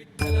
Yeah.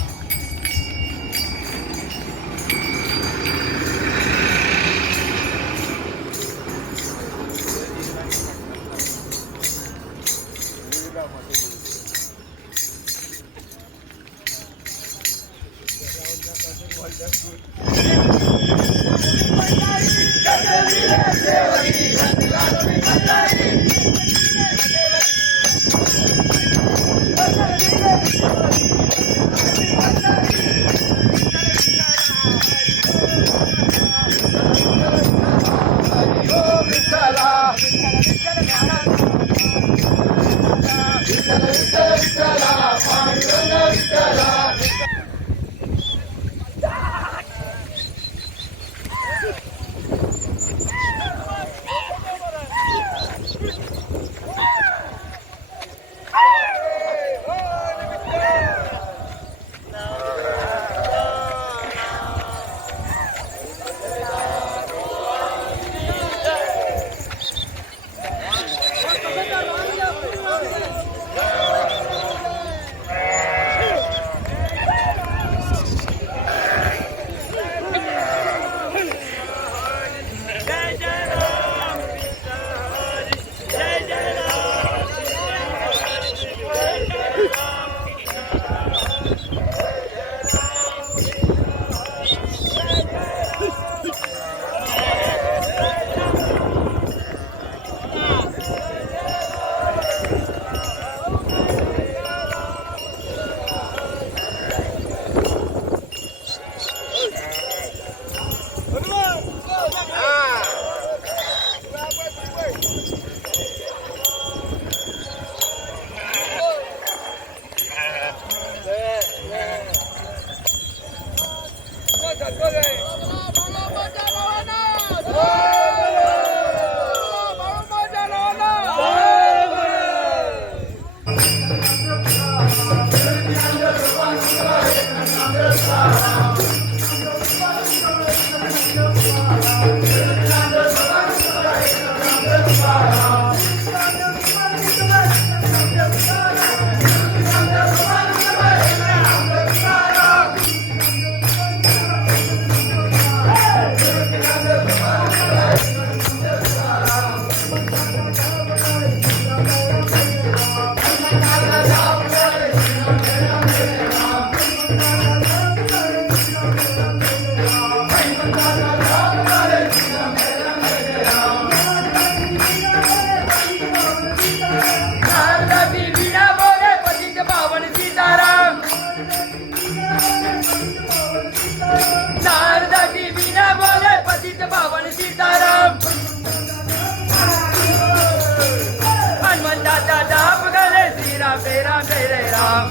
जय राम जय जय राम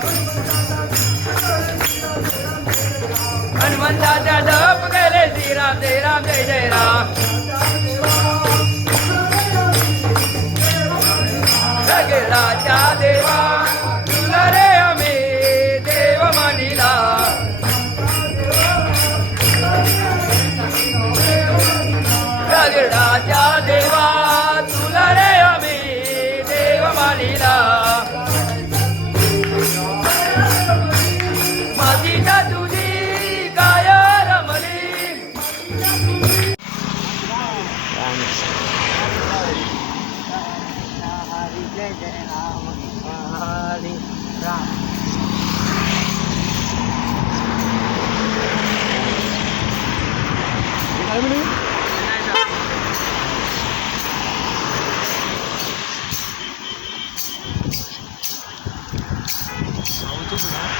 हनुमंताचा जाप करे श्रीराम जय राम जय जय राम सगळाच्या देवा तुला रे आम्ही देव मानिला. सगळाच्या देवा तुला रे आम्ही देव मानिला. Ya, untuk.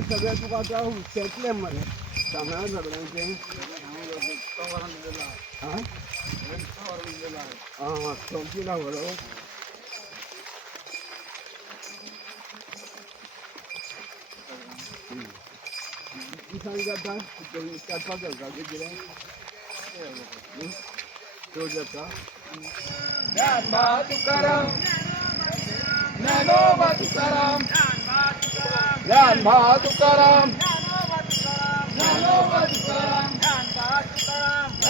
सगळ्या तुका आता हुसक्यातले मरे सांगा सगळ्यांचे हाँ चौकी ना बोलो किसान करता करता करता के गिरा जो जाता नमो तुकाराम नमो तुकाराम नमो तुकाराम नमो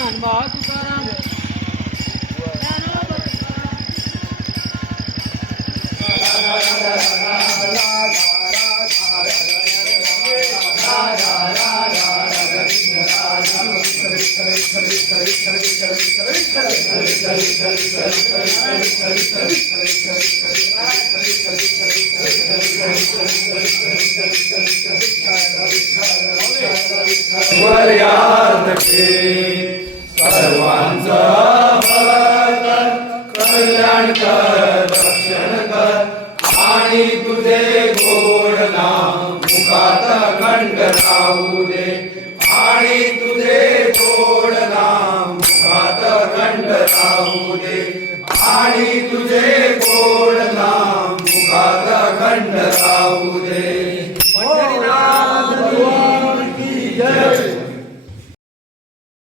ધનભાવ What are the तुकाराम आणि तुझे गोड नाम मुखात खंड राहू दे.